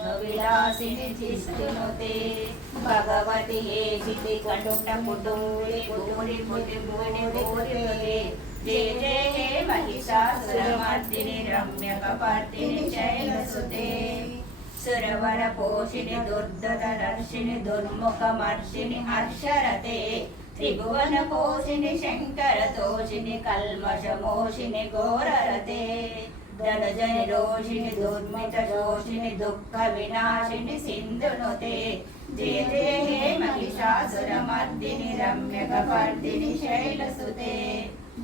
विलासिनि चिष्णुते भगवति हे कटुट कुटुम्बि भूरि भूरि भूरि भुति जय जय हे महिषासुरमर्दिनि, रम्यकपर्दिनि घोररते। దళజని రోషిణి దుర్మిత దోషిణి దుఃఖ వినాశిని సింధునుతే. జయ జయ హే మహిషాసురమర్దిని రమ్యకపర్దిని శైలసుతే.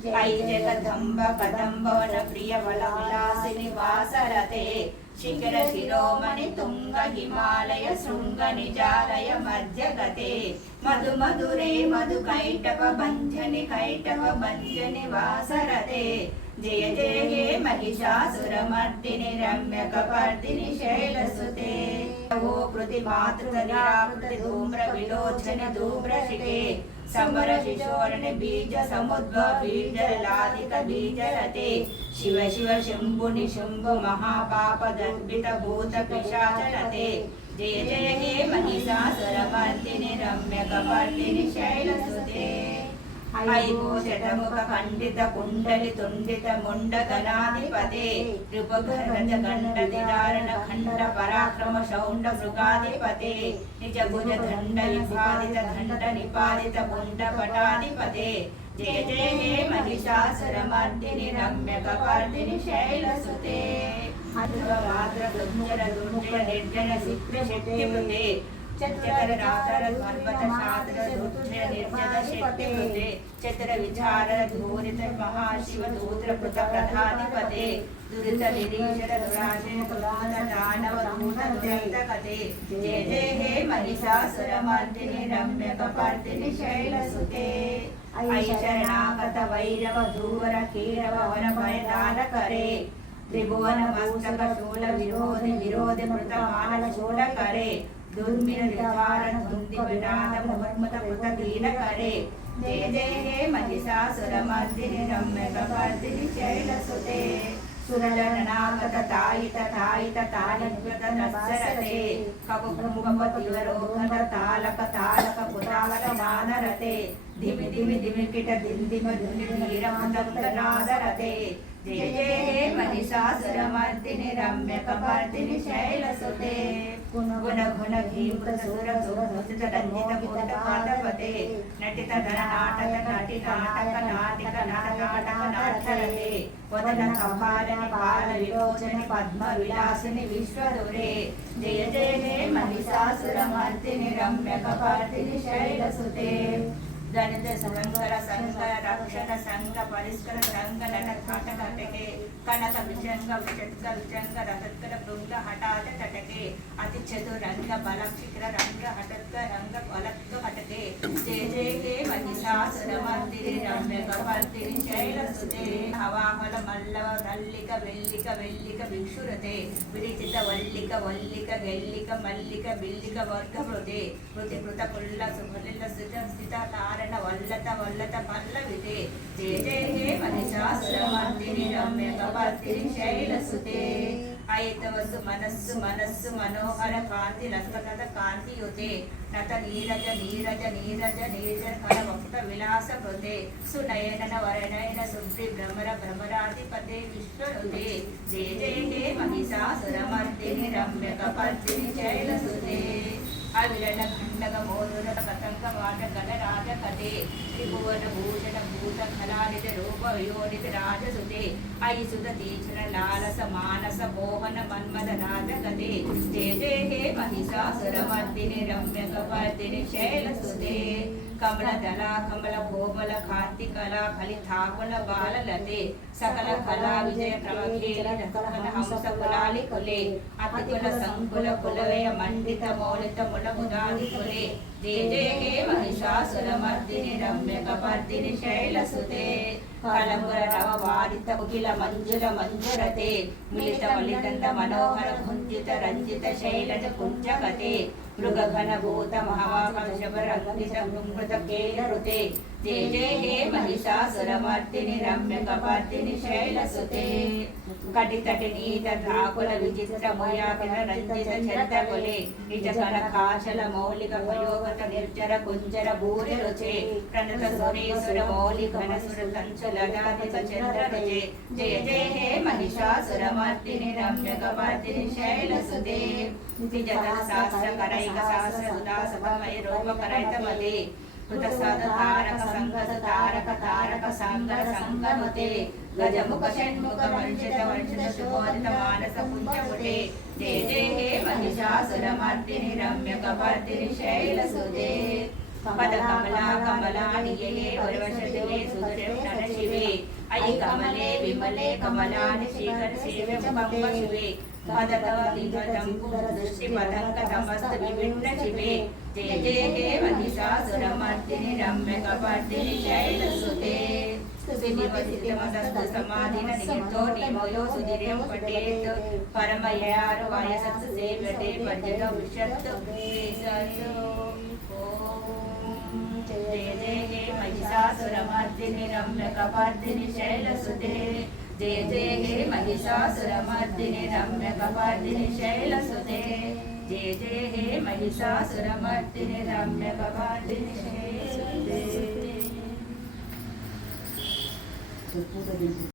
జై జగదంబ కదంబోన ప్రియవలవిలాసిని వాసరతే శిఖర శిరోమణి తుంగ హిమాలయ శృంగ నిజాలయ మధ్యగతే. మధు మధురే మధు కైటవ భంజని కైటవ భంజని వాసరతే జయ జయ హే మహిషాసురమర్దిని రమ్యకపర్దిని శైలసుతే. स्तुतिमातनिराकृतधूम्रविलोचन धूम्रशिखे समरशिशोरणबीजसमुद्भवीजलादितबीजरते शिव शिव शम्भुनिशुम्भुमहापापदर्पितभूतपिशाचरते जय जय हे महिषासुरमर्दिनि रम्यकपर्दिनि शैलसुते। ఐఘోషముఖ ఖండిత కుండలి తుండిత ముండ గణాధిపతే నృపగరజ గండతి దారణ ఖండ పరాక్రమ శౌండ మృగాధిపతే నిజ భుజ దండ నిపాదిత దండ నిపాదిత కుండ పటాధిపతే. జయ జయ హే మహిషాసురమర్దిని రమ్యకపర్దిని శైలసుతే. మాత్ర దుర్జర దుర్జయ నిర్జన శిక్ర శక్తిమృతే చత్ర రాతర పర్వత శాస్త్ర రుద్ర నిర్జన శక్తిమృతే చతుర విచార ధూరిత మహాశివ దూత్ర కృత ప్రధానిపతే దురిత దురాశయ దానవ దూత జయ జయ హే శైలసుతే వైరవ ధూవర కీరవ వన భయదాన కరే త్రిభువన మస్తక శూల విరోధి విరోధి మృత మానవ శూల కరే దుర్మిన విధారణ దుంది వినాద ముహమ్మత కృత దీన కరే జయ జయ హే మహిషాసురమర్దిని రమ్యకపర్దిని శైలసుతే సురజనాగత తాయిత తాయిత తాళికృత నస్సరతే కపు కుంభమతివరోహత తాలక తాలక పుతాలక నాదరతే ధిమి ధిమి ధిమికిట నటిత ధన నటి నాటక నాటిక నటనాటక వదన కపాలని పాల విలోచని పద్మ విలాసిని విశ్వదురే. జయ జయ మహిషాసురమర్తిని మహిషాసురమర్దిని శైలసుతే. గణిత శంకర శంకర రక్షణ సంఘ పరిష్కర సంఘ నట ఘాట కనక విజంగ విచత్క విజంగ రథత్కర బృంగ హఠాత తటకే అతి చతురంగ బల శిఖర రంగ హఠత్క రంగ బలత్క హటకే జయ జయ హే మహిషాసురమర్దిని రమ్యకపర్దిని శైలసుతే హవాహల మల్లవ నల్లిక వెల్లిక వెల్లిక భిక్షురతే విరిచిత వల్లిక వల్లిక గెల్లిక మల్లిక బిల్లిక వర్గ హృదే కృతి కృత పుల్ల సుభలిల స్థిత స్థిత కారణ వల్లత వల్లత పల్లవితే జయ జయ హే మహిషాసురమర్దిని రమ్యకపర్దిని శైలసుతే. ఐతవసు మనస్సు మనస్సు మనోహర కాంతి రసకథ కాంతియుతే. నత నీరజ నీరజ నీరజ నీరజ కర వక్త విలాస కృతే. సునయన వరణయన శుద్ధి భ్రమర భ్రమరాధిపతే విశ్వనుతే జయ జయ హే మహిషాసురమర్దిని రమ్యకపర్దిని శైలసుతే. అవిరణ ఖండక మోదుర కతంక వాట గణ కథే త్రిభువన భూషణ భూత ఖలానిత రూప యోనిత రాజసుతే. ఐ తీక్షణ లాలస మానస మోహన మన్మద రాజ కథే జయ జయ హే మహిషాసురమర్దిని రమ్యకపర్దిని శైలసుతే. కమల దళ కమల కోమల కాంతి కళ ఫలితాకుల బాలలతే సకల కళా విజయ క్రమఖేళ హంస కులాలి కులే. అతికుల సంకుల కులవే మండిత మౌలిత ములముదాది కులే. జయ జయ హే మహిషాసురమర్దిని రమ్యకపర్దిని శైలసుతే కళముర రవ వారిత ముఖిల మంజుల మంజురతే మిలిత మలికంద మనోహర కుంజిత రంజిత శైలజ కుంజకతే మృగఘన భూత మహావాహ శబరంగిత మృత కేరరుతే जय जय हे महिषासुरमर्दिनि रम्यकपर्दिनि शैलसुते कटितटिनी तथाकुल विचित्रमुयाकुल रञ्जितचरितकुले निजकरकाशल मौलिक भयोगत निर्जर कुञ्जर भूरिरुचे प्रणत सुरेसुर मौलिक मनसुर तञ्चुलदाधित चन्द्ररुचे जय जय हे महिषासुरमर्दिनि रम्यकपर्दिनि शैलसुते निजतः सहस्रकरैकसहस्रसुता सभमयि रूपकरैतमते మర్దిని తారక సంగత తారక తారక సంగర సంగనుతే గజముఖ షణ్ముఖ వంశిత వంశిత శుభోదిత మానస పుంజముటే హే రమ్యక పద కమలా కమలానియే వరవశతిలే సుదర్శన శివే. అయి కమలే విమలే కమలాని శేఖర శివ పంప శివే. పదతవ దిగజంపు దృష్టి పదంక తమస్త విభిన్న శివే. జయ జయ హే మహిషాసుర మర్దిని రమ్యక మర్దిని శైలసుతే. సమాధిన నిగతో జయ జయ పటేత్ మహిషాసురమర్దిని వయసత్ సేవ్యతే పంజన జయ జయ హే మహిషాసురమర్దిని రమ్యకపర్దిని శైలసుతే జయ జయ హే మహిషాసురమర్దిని రమ్యకపర్దిని శైలసుతే జయ జయ హే మహిషాసురమర్దిని రమ్యకపర్దిని శైలసుతే